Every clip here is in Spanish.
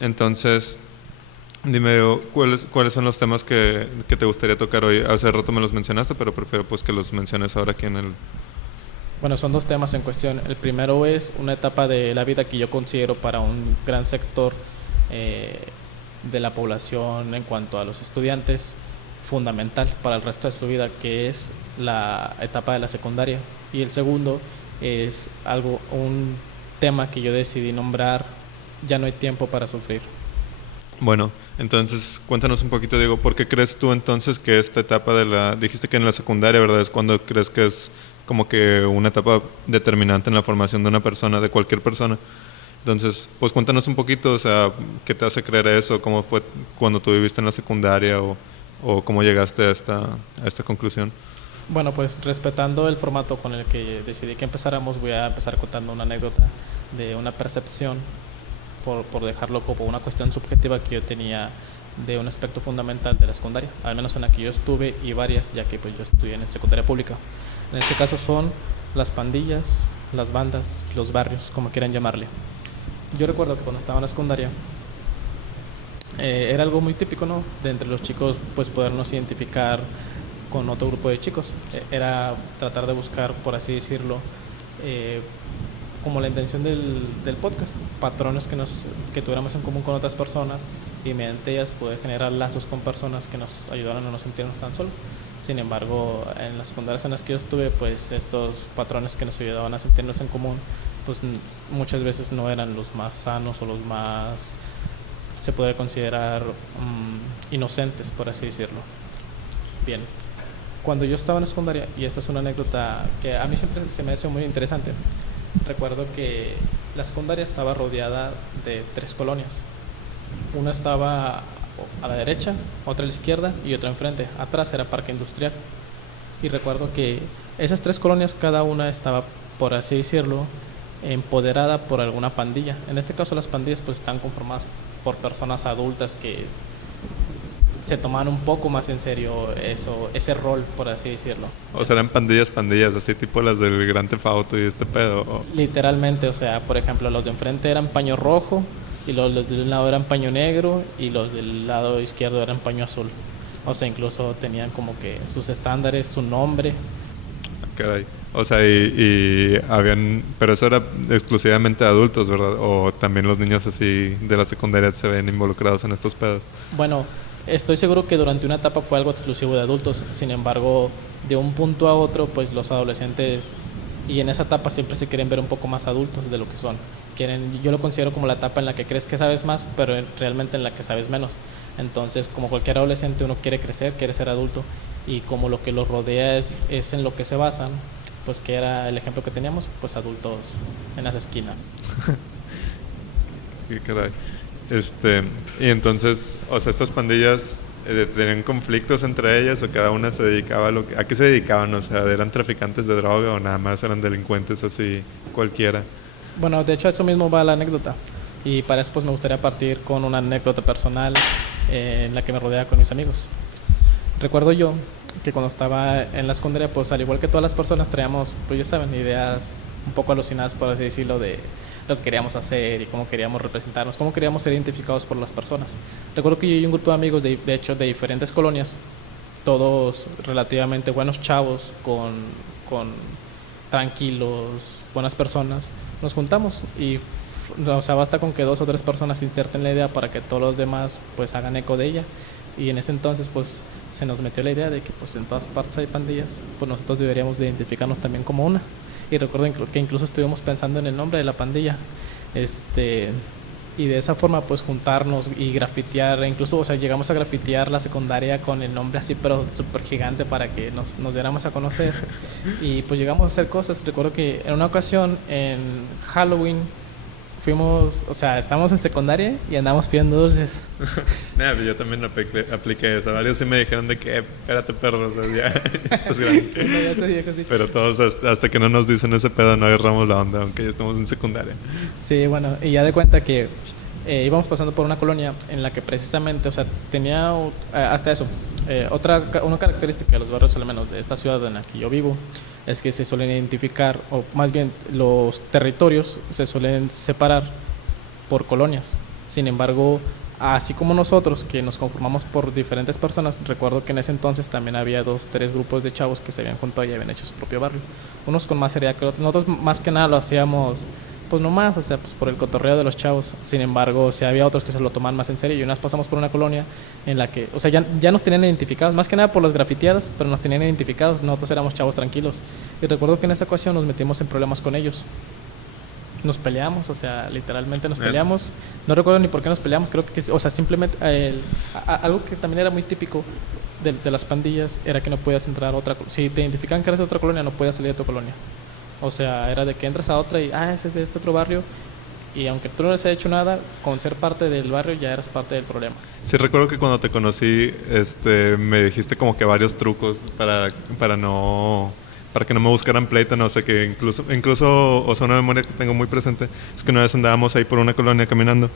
Entonces, dime, ¿cuáles son los temas que te gustaría tocar hoy? Hace rato me los mencionaste, pero prefiero pues que los menciones ahora aquí en el... Bueno, son dos temas en cuestión. El primero es una etapa de la vida que yo considero para un gran sector eh, de la población en cuanto a los estudiantes fundamental para el resto de su vida, que es la etapa de la secundaria. Y el segundo es un tema que yo decidí nombrar Ya no hay tiempo para sufrir. Bueno, entonces cuéntanos un poquito, Diego, ¿por qué crees tú entonces que esta etapa dijiste que en la secundaria, ¿verdad? Es cuando crees que es como que una etapa determinante en la formación de una persona, de cualquier persona. Entonces, pues cuéntanos un poquito, o sea, ¿qué te hace creer eso? ¿Cómo fue cuando tú viviste en la secundaria o cómo llegaste a esta conclusión? Bueno, pues respetando el formato con el que decidí que empezáramos, voy a empezar contando una anécdota de una percepción, por dejarlo como una cuestión subjetiva que yo tenía de un aspecto fundamental de la secundaria, al menos en la que yo estuve y varias, ya que pues yo estudié en secundaria pública. En este caso son las pandillas, las bandas, los barrios, como quieran llamarle. Yo recuerdo que cuando estaba en la secundaria era algo muy típico, ¿no? De entre los chicos, pues podernos identificar con otro grupo de chicos. Era tratar de buscar, por así decirlo, eh, como la intención del podcast, patrones que tuviéramos en común con otras personas y mediante ellas poder generar lazos con personas que nos ayudaran a no sentirnos tan solos. Sin embargo, en las secundarias en las que yo estuve, pues estos patrones que nos ayudaban a sentirnos en común, pues muchas veces no eran los más sanos o los más, se puede considerar, inocentes, por así decirlo. Bien, cuando yo estaba en la secundaria, y esta es una anécdota que a mí siempre se me hace muy interesante, recuerdo que la secundaria estaba rodeada de 3 colonias. Una estaba a la derecha, otra a la izquierda y otra enfrente. Atrás era parque industrial. Y recuerdo que esas 3 colonias, cada una estaba, por así decirlo, empoderada por alguna pandilla. En este caso las pandillas pues están conformadas por personas adultas que se tomaban un poco más en serio ese rol, por así decirlo. O sea, eran pandillas, así tipo las del Gran Theft Auto y este pedo. Literalmente, o sea, por ejemplo, los de enfrente eran paño rojo y los de un lado eran paño negro y los del lado izquierdo eran paño azul. O sea, incluso tenían como que sus estándares, su nombre. Caray. O sea, pero eso era exclusivamente de adultos, ¿verdad? O también los niños así de la secundaria se ven involucrados en estos pedos. Bueno, estoy seguro que durante una etapa fue algo exclusivo de adultos. Sin embargo, de un punto a otro, pues los adolescentes, y en esa etapa siempre se quieren ver un poco más adultos de lo que son. Yo lo considero como la etapa en la que crees que sabes más, pero realmente en la que sabes menos. Entonces, como cualquier adolescente, uno quiere crecer, quiere ser adulto, y como lo que los rodea es en lo que se basan, pues que era el ejemplo que teníamos, pues adultos en las esquinas. Qué caray. Y entonces, o sea, estas pandillas tenían conflictos entre ellas o cada una se dedicaba ¿a qué se dedicaban? O sea, ¿eran traficantes de droga o nada más eran delincuentes así cualquiera? Bueno, de hecho, eso mismo va la anécdota. Y para eso pues me gustaría partir con una anécdota personal en la que me rodeaba con mis amigos. Recuerdo yo que cuando estaba en la secundaria, pues al igual que todas las personas traíamos, pues ya saben, ideas un poco alucinadas, por así decirlo, de lo que queríamos hacer y cómo queríamos representarnos, cómo queríamos ser identificados por las personas. Recuerdo que yo y un grupo de amigos, de hecho, de diferentes colonias, todos relativamente buenos chavos, con tranquilos, buenas personas, nos juntamos y, o sea, basta con que 2 o 3 personas inserten la idea para que todos los demás pues hagan eco de ella. Y en ese entonces pues se nos metió la idea de que pues en todas partes hay pandillas, pues nosotros deberíamos de identificarnos también como una. Y recuerdo que incluso estuvimos pensando en el nombre de la pandilla, y de esa forma pues juntarnos y grafitear, incluso, o sea, llegamos a grafitear la secundaria con el nombre así pero súper gigante para que nos diéramos a conocer. Y pues llegamos a hacer cosas. Recuerdo que en una ocasión en Halloween fuimos, o sea, estábamos en secundaria y andamos pidiendo dulces. Nah, yo también apliqué eso. Varios sí me dijeron de que, espérate, perro, o sea, ya estás grande. No, ya te dije sí. Pero todos hasta que no nos dicen ese pedo no agarramos la onda, aunque ya estamos en secundaria. Sí, bueno, y ya de cuenta que íbamos pasando por una colonia en la que precisamente, o sea, tenía hasta eso. Una característica de los barrios, al menos de esta ciudad en la que yo vivo, es que se suelen identificar, o más bien los territorios se suelen separar por colonias. Sin embargo, así como nosotros, que nos conformamos por diferentes personas, recuerdo que en ese entonces también había 2, 3 grupos de chavos que se habían juntado y habían hecho su propio barrio. Unos con más seriedad que otros. Nosotros más que nada lo hacíamos, pues nomás, o sea, pues por el cotorreo de los chavos. Sin embargo, o sea, había otros que se lo tomaban más en serio y una vez pasamos por una colonia en la que, o sea, ya nos tenían identificados, más que nada por los grafiteados, pero nos tenían identificados. Nosotros éramos chavos tranquilos. Y recuerdo que en esa ocasión nos metimos en problemas con ellos. Nos peleamos, o sea, literalmente nos peleamos. No recuerdo ni por qué nos peleamos, creo que, o sea, simplemente algo que también era muy típico de las pandillas era que no podías entrar a otra. Si te identificaban que eras de otra colonia, no podías salir de tu colonia. O sea, era de que entras a otra y, ese es de este otro barrio. Y aunque tú no les hayas hecho nada, con ser parte del barrio ya eras parte del problema. Sí, recuerdo que cuando te conocí, me dijiste como que varios trucos para que no me buscaran pleito, no sé, que incluso, o sea, una memoria que tengo muy presente es que una vez andábamos ahí por una colonia caminando,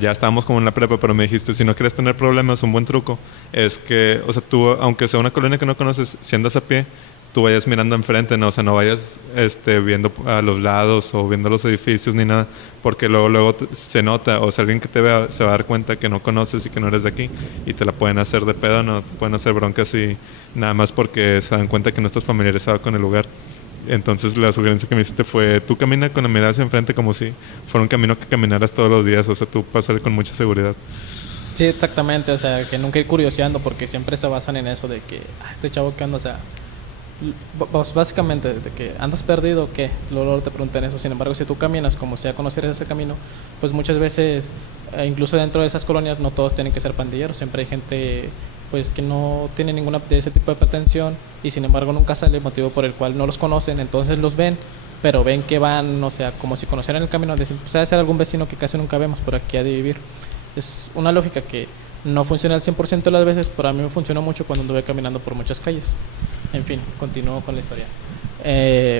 ya estábamos como en la prepa, pero me dijiste, si no quieres tener problemas, un buen truco es que, o sea, tú, aunque sea una colonia que no conoces, si andas a pie, tú vayas mirando enfrente, ¿no? O sea, no vayas viendo a los lados o viendo los edificios ni nada, porque luego se nota, o sea, alguien que te vea se va a dar cuenta que no conoces y que no eres de aquí y te la pueden hacer de pedo, ¿no? Te pueden hacer broncas y nada más porque se dan cuenta que no estás familiarizado con el lugar. Entonces la sugerencia que me hiciste fue, tú camina con la mirada hacia enfrente como si fuera un camino que caminaras todos los días, o sea, tú pasas con mucha seguridad. Sí, exactamente, o sea, que nunca ir curioseando porque siempre se basan en eso de que, este chavo que anda, o sea, básicamente, de que andas perdido o qué, luego te preguntan eso. Sin embargo, si tú caminas como sea conocer ese camino, pues muchas veces, incluso dentro de esas colonias, no todos tienen que ser pandilleros. Siempre hay gente pues que no tiene ninguna de ese tipo de pretensión y sin embargo nunca sale, motivo por el cual no los conocen. Entonces los ven, pero ven que van, o sea, como si conocieran el camino, dicen, pues debe ser algún vecino que casi nunca vemos, por aquí ha de vivir. Es una lógica que no funciona al 100% de las veces, pero a mí me funcionó mucho cuando anduve caminando por muchas calles. En fin, continúo con la historia.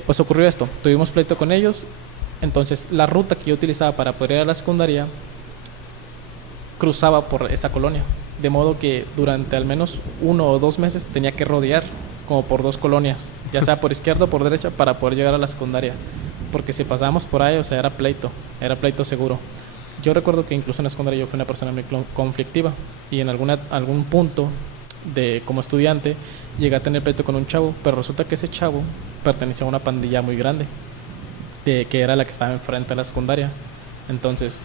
Pues ocurrió esto, tuvimos pleito con ellos. Entonces la ruta que yo utilizaba para poder ir a la secundaria cruzaba por esa colonia, de modo que durante al menos 1 o 2 meses tenía que rodear como por 2 colonias, ya sea por izquierda o por derecha, para poder llegar a la secundaria, porque si pasábamos por ahí, o sea, era pleito seguro. Yo recuerdo que incluso en la secundaria yo fui una persona muy conflictiva y en algún punto como estudiante llegué a tener pleito con un chavo, pero resulta que ese chavo pertenecía a una pandilla muy grande, que era la que estaba enfrente de la secundaria. Entonces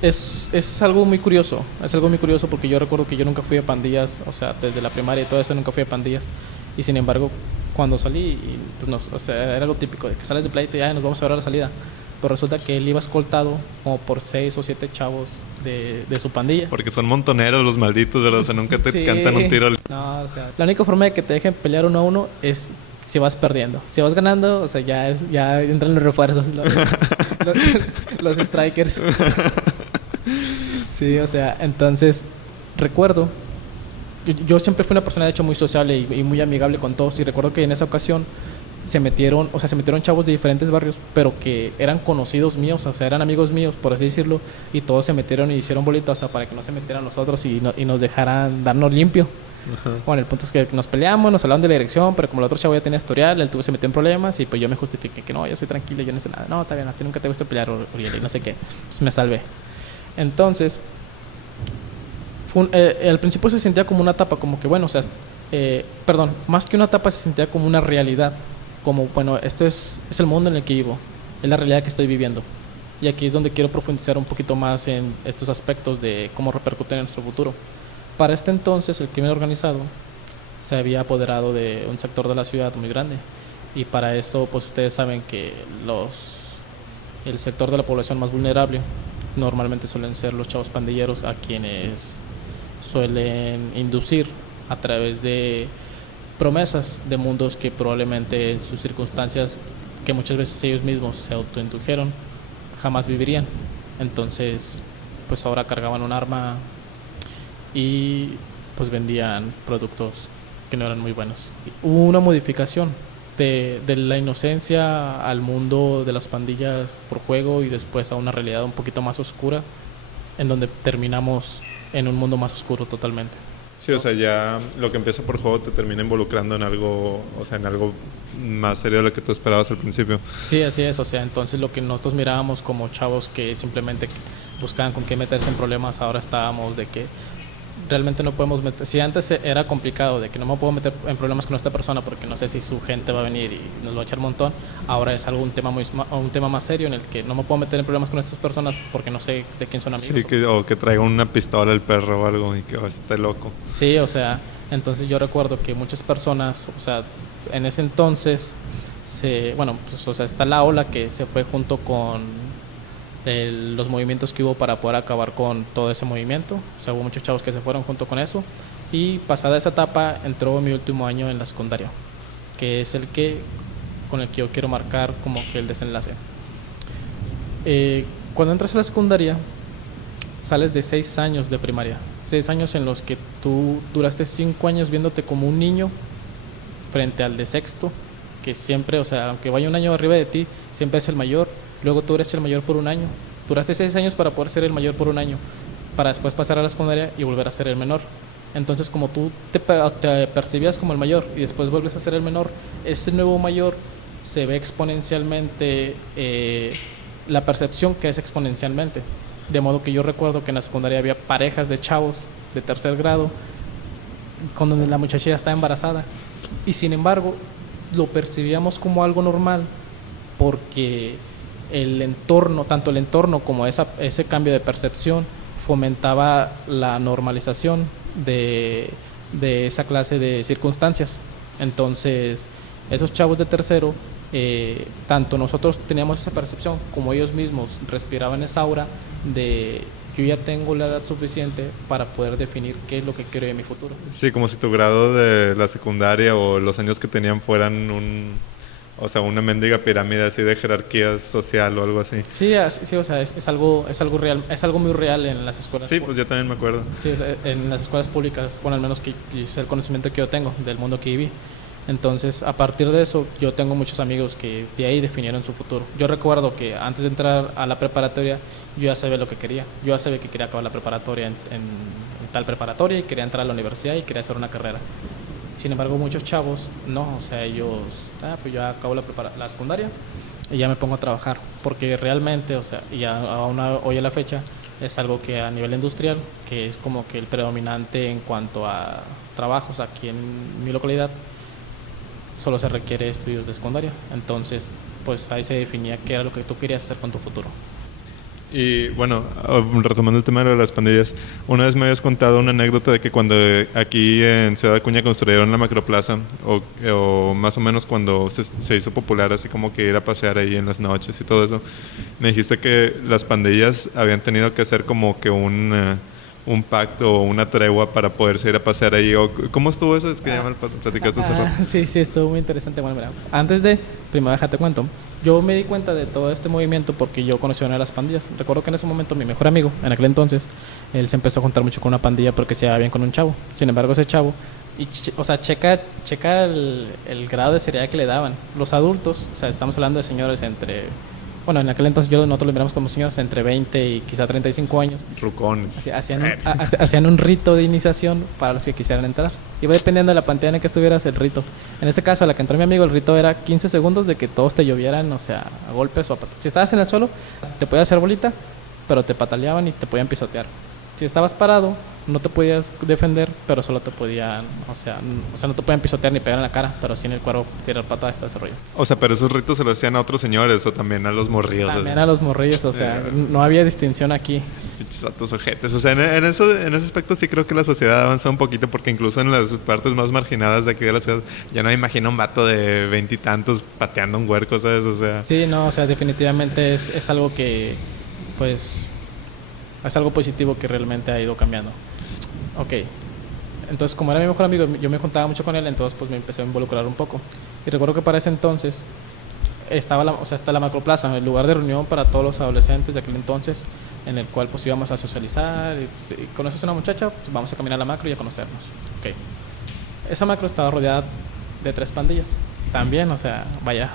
es algo muy curioso, porque yo recuerdo que yo nunca fui a pandillas, o sea, desde la primaria y todo eso nunca fui a pandillas, y sin embargo cuando salí, pues o sea, era algo típico de que sales de pleito y ya nos vamos a ver a la salida. Pero resulta que él iba escoltado como por 6 o 7 chavos de su pandilla. Porque son montoneros los malditos, ¿verdad? O sea, nunca te cantan un tiro. No, o sea, la única forma de que te dejen pelear 1 a 1 es si vas perdiendo. Si vas ganando, o sea, ya entran los refuerzos, los strikers. Sí, o sea, entonces recuerdo, yo siempre fui una persona de hecho muy sociable y muy amigable con todos, y recuerdo que en esa ocasión se metieron chavos de diferentes barrios, pero que eran conocidos míos, o sea, eran amigos míos, por así decirlo, y todos se metieron y hicieron bolitas, o sea, para que no se metieran los otros y nos dejaran darnos limpio. Ajá. Bueno, el punto es que nos peleamos, nos hablaban de la dirección, pero como el otro chavo ya tenía historial, él se metió en problemas y pues yo me justifiqué que no, yo soy tranquilo, yo no sé nada. No, está bien, a ti nunca te gusta pelear, Uriel, y no sé qué. Pues me salvé. Entonces, al principio se sentía como una etapa, como que bueno, o sea, más que una etapa se sentía como una realidad. Como, bueno, esto es el mundo en el que vivo, es la realidad que estoy viviendo. Y aquí es donde quiero profundizar un poquito más en estos aspectos de cómo repercuten en nuestro futuro. Para este entonces, el crimen organizado se había apoderado de un sector de la ciudad muy grande. Y para esto, pues ustedes saben que el sector de la población más vulnerable normalmente suelen ser los chavos pandilleros, a quienes suelen inducir a través de promesas de mundos que probablemente en sus circunstancias, que muchas veces ellos mismos se autoindujeron, jamás vivirían. Entonces, pues ahora cargaban un arma y pues vendían productos que no eran muy buenos. Hubo una modificación de la inocencia al mundo de las pandillas por juego y después a una realidad un poquito más oscura, en donde terminamos en un mundo más oscuro totalmente. Sí, o sea, ya lo que empieza por juego te termina involucrando en algo, o sea, en algo más serio de lo que tú esperabas al principio. Sí, así es, o sea, entonces lo que nosotros mirábamos como chavos que simplemente buscaban con qué meterse en problemas, ahora estábamos de que realmente no podemos meter, si antes era complicado de que no me puedo meter en problemas con esta persona porque no sé si su gente va a venir y nos va a echar un montón, ahora es algo un tema más serio en el que no me puedo meter en problemas con estas personas porque no sé de quién son amigos. Sí, o que traiga una pistola el perro o algo y que esté loco. Sí, o sea, entonces yo recuerdo que muchas personas, o sea, en ese entonces bueno, pues, o sea, está la ola que se fue junto con los movimientos que hubo para poder acabar con todo ese movimiento. O sea, hubo muchos chavos que se fueron junto con eso. Y pasada esa etapa, entró mi último año en la secundaria, que es con el que yo quiero marcar como que el desenlace. Cuando entras a la secundaria, sales de 6 años de primaria. 6 años en los que tú duraste 5 años viéndote como un niño frente al de sexto, que siempre, o sea, aunque vaya un año arriba de ti, siempre es el mayor. Luego tú eres el mayor por un año. Duraste 6 años para poder ser el mayor por un año, para después pasar a la secundaria y volver a ser el menor. Entonces, como tú te percibías como el mayor y después vuelves a ser el menor, ese nuevo mayor se ve exponencialmente, la percepción que es exponencialmente. De modo que yo recuerdo que en la secundaria había parejas de chavos de tercer grado con donde la muchacha ya estaba embarazada. Y sin embargo, lo percibíamos como algo normal porque el entorno, tanto el entorno como ese cambio de percepción fomentaba la normalización de esa clase de circunstancias. Entonces, esos chavos de tercero, tanto nosotros teníamos esa percepción como ellos mismos respiraban esa aura de yo ya tengo la edad suficiente para poder definir qué es lo que quiero de mi futuro. Sí, como si tu grado de la secundaria o los años que tenían fueran o sea, una mendiga pirámide así de jerarquía social o algo así. Sí, sí, o sea, es algo real, es algo muy real en las escuelas. Sí, pues yo también me acuerdo. Sí, o sea, en las escuelas públicas, bueno, al menos que es el conocimiento que yo tengo del mundo que viví. Entonces, a partir de eso, yo tengo muchos amigos que de ahí definieron su futuro. Yo recuerdo que antes de entrar a la preparatoria, yo ya sabía lo que quería. Yo ya sabía que quería acabar la preparatoria en tal preparatoria y quería entrar a la universidad y quería hacer una carrera. Sin embargo, muchos chavos, no, o sea, ellos, pues ya acabo la secundaria y ya me pongo a trabajar. Porque realmente, o sea, y aún hoy a la fecha, es algo que a nivel industrial, que es como que el predominante en cuanto a trabajos aquí en mi localidad, solo se requiere estudios de secundaria. Entonces, pues ahí se definía qué era lo que tú querías hacer con tu futuro. Y bueno, retomando el tema de las pandillas, una vez me habías contado una anécdota de que cuando aquí en Ciudad Acuña construyeron la Macroplaza, o más o menos cuando se hizo popular así como que ir a pasear ahí en las noches y todo eso, me dijiste que las pandillas habían tenido que hacer como que un pacto o una tregua para poderse ir a pasear ahí. ¿Cómo estuvo eso? Es que ya me platicaste hace rato. Sí, estuvo muy interesante. Bueno, mira, primero déjate cuento. Yo me di cuenta de todo este movimiento porque yo conocí a una de las pandillas. Recuerdo que en ese momento mi mejor amigo, en aquel entonces, él se empezó a juntar mucho con una pandilla porque se llevaba bien con un chavo. Sin embargo, ese chavo, o sea, checa el grado de seriedad que le daban. Los adultos, o sea, estamos hablando de señores bueno, en aquel entonces nosotros lo miramos como señores entre 20 y quizá 35 años. Rucones. Hacían un rito de iniciación para los que quisieran entrar. Iba dependiendo de la pantalla en la que estuvieras el rito. En este caso, a la que entró mi amigo, el rito era 15 segundos de que todos te llovieran, o sea, a golpes o a patadas. Si estabas en el suelo, te podías hacer bolita, pero te pataleaban y te podían pisotear. Si estabas parado, no te podías defender, pero solo te podían, o sea, no te podían pisotear ni pegar en la cara, pero sí en el cuerpo tirar patadas, todo ese rollo. O sea, pero esos ritos se los hacían a otros señores o también a los morrillos. También a los morrillos, o sea, no había distinción aquí. Pinches vatos ojetes. O sea, en ese aspecto sí creo que la sociedad avanza un poquito porque incluso en las partes más marginadas de aquí de la ciudad, ya no me imagino un vato de 20 y tantos pateando un huerco, ¿sabes? O sea... Sí, no, o sea, definitivamente es algo que, pues... es algo positivo que realmente ha ido cambiando. Ok, entonces como era mi mejor amigo, yo me juntaba mucho con él, entonces pues me empecé a involucrar un poco. Y recuerdo que para ese entonces está la Macroplaza, el lugar de reunión para todos los adolescentes de aquel entonces, en el cual pues íbamos a socializar, y conoces a una muchacha, pues vamos a caminar a la macro y a conocernos. Ok, esa macro estaba rodeada de 3 pandillas, también, o sea, vaya,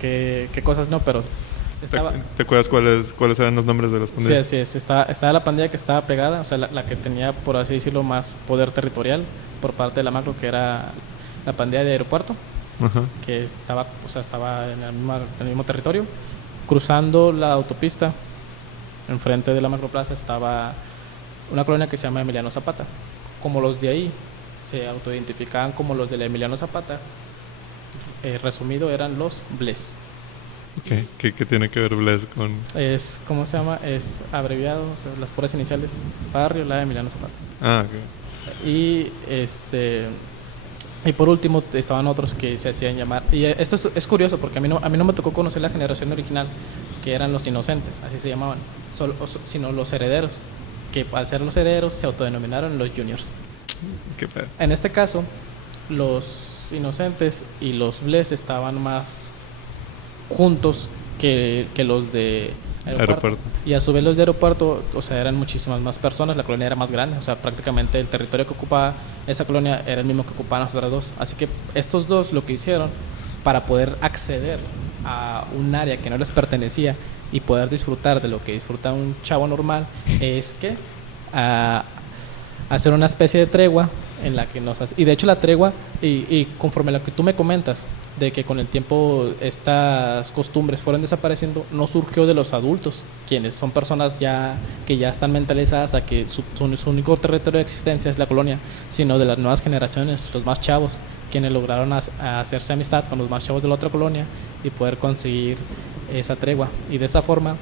qué cosas no, pero Estaba, ¿Te acuerdas cuáles eran los nombres de las sí, pandillas? así es. Estaba la pandilla que estaba pegada, o sea, la que tenía, por así decirlo, más poder territorial por parte de la macro, que era la pandilla de aeropuerto, Ajá. que estaba, o sea, estaba en el mismo territorio. Cruzando la autopista, enfrente de la macroplaza, estaba una colonia que se llama Emiliano Zapata. Como los de ahí se autoidentificaban como los de la Emiliano Zapata, resumido eran los Bles. ¿Qué tiene que ver Bless con...? Es, ¿cómo se llama? Es abreviado, o sea, las puras iniciales. Barrio La Emiliano Zapata. Ah, ok. Y y por último estaban otros que se hacían llamar, y esto es curioso porque a mí no me tocó conocer la generación original, que eran los inocentes, así se llamaban, sino los herederos, que al ser los herederos se autodenominaron los juniors. Qué pedo. En este caso, los inocentes y los Bles estaban más juntos que los de aeropuerto. Y a su vez los de aeropuerto, o sea, eran muchísimas más personas, la colonia era más grande, o sea, prácticamente el territorio que ocupaba esa colonia era el mismo que ocupaban las otras dos. Así que estos dos lo que hicieron para poder acceder a un área que no les pertenecía y poder disfrutar de lo que disfruta un chavo normal es que hacer una especie de tregua en la que nos hace, y de hecho la tregua y conforme a lo que tú me comentas de que con el tiempo estas costumbres fueron desapareciendo, no surgió de los adultos, quienes son personas ya que ya están mentalizadas a que su único territorio de existencia es la colonia, sino de las nuevas generaciones, los más chavos, quienes lograron hacerse amistad con los más chavos de la otra colonia y poder conseguir esa tregua. Y de esa forma,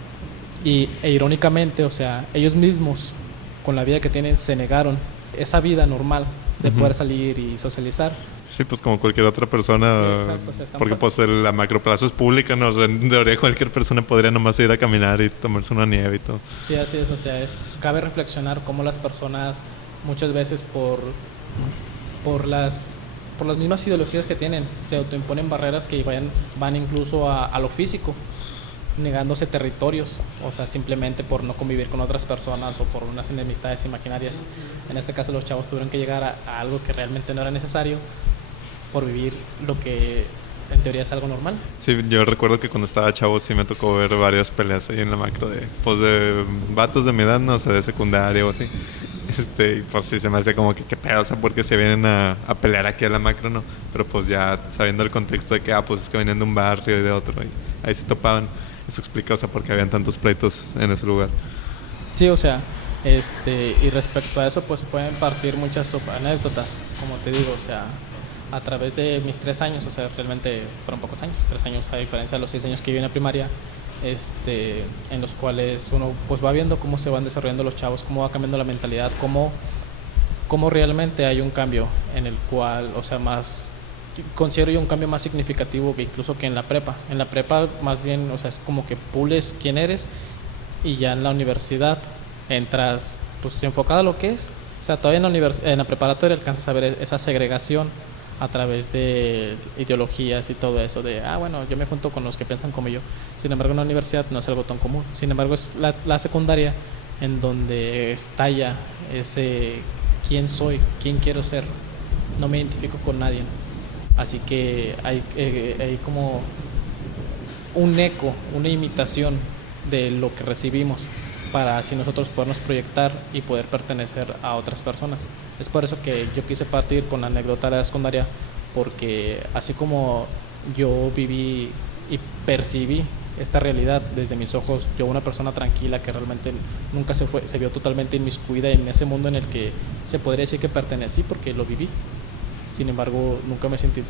e irónicamente, o sea, ellos mismos con la vida que tienen se negaron esa vida normal de poder salir y socializar. Sí, pues como cualquier otra persona. Sí, exacto, o sea, porque pues la macroplaza es pública, ¿no? O sea, de teoría cualquier persona podría nomás ir a caminar y tomarse una nieve y todo. Sí, así es, o sea, cabe reflexionar cómo las personas muchas veces por las mismas ideologías que tienen se autoimponen barreras que van incluso a lo físico, negándose territorios, o sea, simplemente por no convivir con otras personas o por unas enemistades imaginarias. En este caso los chavos tuvieron que llegar a algo que realmente no era necesario por vivir lo que en teoría es algo normal. Sí, yo recuerdo que cuando estaba chavo sí me tocó ver varias peleas ahí en la macro de vatos de mi edad, no sé, de secundaria o así. Y pues sí se me hacía como que qué pedo, o sea, porque se vienen a pelear aquí a la macro, ¿no? Pero pues ya sabiendo el contexto de que, pues es que venían de un barrio y de otro, y ahí se topaban. Eso explica, o sea, por qué habían tantos pleitos en ese lugar. Sí, o sea, y respecto a eso, pues pueden partir muchas anécdotas, como te digo, o sea, a través de mis 3 años, o sea, realmente fueron pocos años, 3 años a diferencia de los 6 años que viví en la primaria, en los cuales uno pues va viendo cómo se van desarrollando los chavos, cómo va cambiando la mentalidad, cómo realmente hay un cambio en el cual, o sea, considero yo un cambio más significativo que incluso que en la prepa. En la prepa más bien, o sea, es como que pules quién eres y ya en la universidad entras pues enfocado a lo que es. O sea, todavía en la preparatoria alcanzas a ver esa segregación a través de ideologías y todo eso de, bueno, yo me junto con los que piensan como yo. Sin embargo, en la universidad no es algo tan común. Sin embargo, es la secundaria en donde estalla ese quién soy, quién quiero ser. No me identifico con nadie. Así que hay como un eco, una imitación de lo que recibimos para así nosotros podernos proyectar y poder pertenecer a otras personas. Es por eso que yo quise partir con la anécdota de la secundaria, porque así como yo viví y percibí esta realidad desde mis ojos, yo una persona tranquila que realmente nunca se vio totalmente inmiscuida en ese mundo en el que se podría decir que pertenecí porque lo viví. Sin embargo, nunca me sentí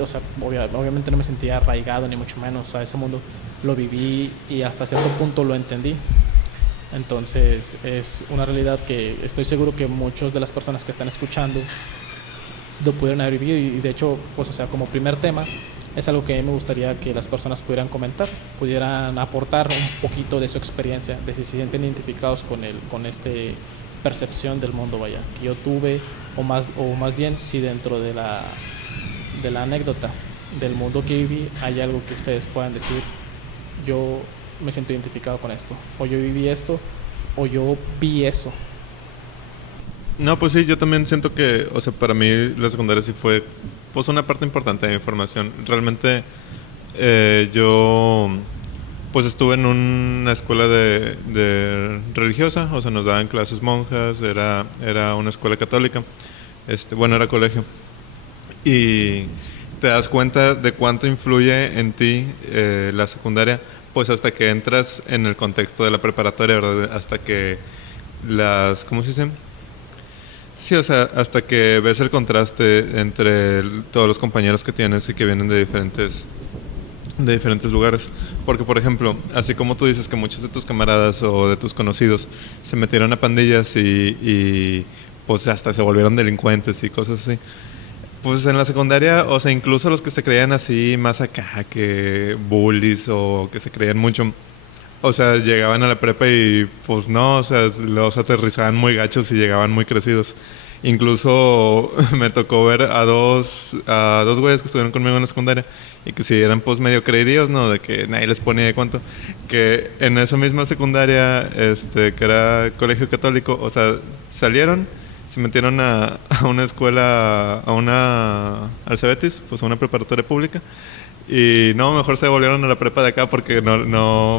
o sea, obviamente no me sentía arraigado ni mucho menos a ese mundo. Lo viví y hasta cierto punto lo entendí. Entonces es una realidad que estoy seguro que muchas de las personas que están escuchando lo pudieron haber vivido y de hecho, pues o sea, como primer tema es algo que a mí me gustaría que las personas pudieran comentar, pudieran aportar un poquito de su experiencia, de si se sienten identificados con este percepción del mundo, vaya, que yo tuve, o más bien si dentro de la anécdota del mundo que viví hay algo que ustedes puedan decir, yo me siento identificado con esto, o yo viví esto, o yo vi eso. No, pues sí, yo también siento que, o sea, para mí la secundaria sí fue pues una parte importante de mi formación. Realmente Yo pues estuve en una escuela de religiosa, o sea, nos daban clases monjas, era una escuela católica, bueno, era colegio. Y te das cuenta de cuánto influye en ti la secundaria, pues hasta que entras en el contexto de la preparatoria, ¿verdad? Hasta que ¿cómo se dice? Sí, o sea, hasta que ves el contraste entre todos los compañeros que tienes y que vienen de diferentes lugares. Porque, por ejemplo, así como tú dices que muchos de tus camaradas o de tus conocidos se metieron a pandillas y pues hasta se volvieron delincuentes y cosas así. Pues en la secundaria, o sea, incluso los que se creían así más acá que bullies o que se creían mucho, o sea, llegaban a la prepa y pues no, o sea, los aterrizaban muy gachos y llegaban muy crecidos. Incluso me tocó ver a dos güeyes que estuvieron conmigo en la secundaria y que si eran pues medio creídos, ¿no? De que nadie les ponía de cuánto. Que en esa misma secundaria, que era colegio católico, o sea, salieron, se metieron a una escuela, al Cebetis, pues a una preparatoria pública. Y no, mejor se volvieron a la prepa de acá porque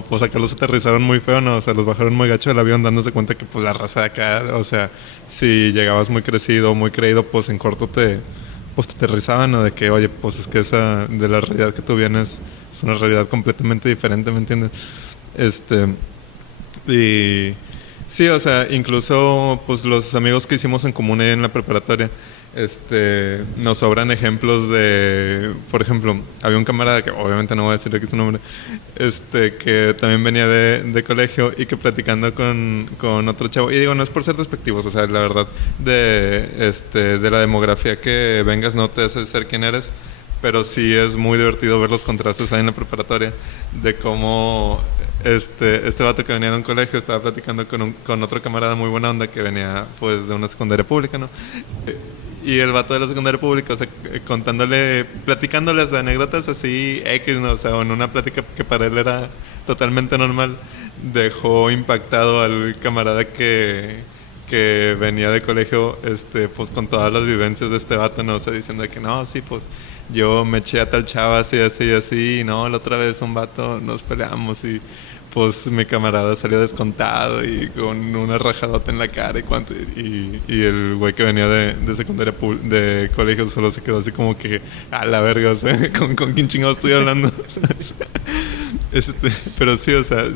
pues acá los aterrizaron muy feo, ¿no? O sea, los bajaron muy gacho del avión dándose cuenta que pues la raza de acá, o sea, si llegabas muy crecido, muy creído, pues en corto pues te aterrizaban, ¿no? De que, oye, pues es que esa, de la realidad que tú vienes, es una realidad completamente diferente, ¿me entiendes? Este, y sí, o sea, incluso pues los amigos que hicimos en común ahí en la preparatoria, nos sobran ejemplos de, por ejemplo, había un camarada que obviamente no voy a decir aquí su nombre, que también venía de colegio y que platicando con otro chavo, y digo, no es por ser despectivos, o sea, la verdad, de la demografía que vengas no te hace ser quien eres, pero sí es muy divertido ver los contrastes ahí en la preparatoria de cómo este vato que venía de un colegio estaba platicando con otro camarada muy buena onda que venía pues de una secundaria pública, ¿no? Y el vato de la secundaria pública, o sea, platicándoles anécdotas así X, ¿no? O sea, en una plática que para él era totalmente normal, dejó impactado al camarada que venía de colegio, pues con todas las vivencias de este vato, ¿no? O sea, diciendo que no, sí, pues yo me eché a tal chava así, así, así, y no, la otra vez un vato nos peleamos y pues mi camarada salió descontado y con una rajadota en la cara y el güey que venía de secundaria de colegio solo se quedó así como que a la verga, o sea, con quién chingado estoy hablando. Pero sí, o sea,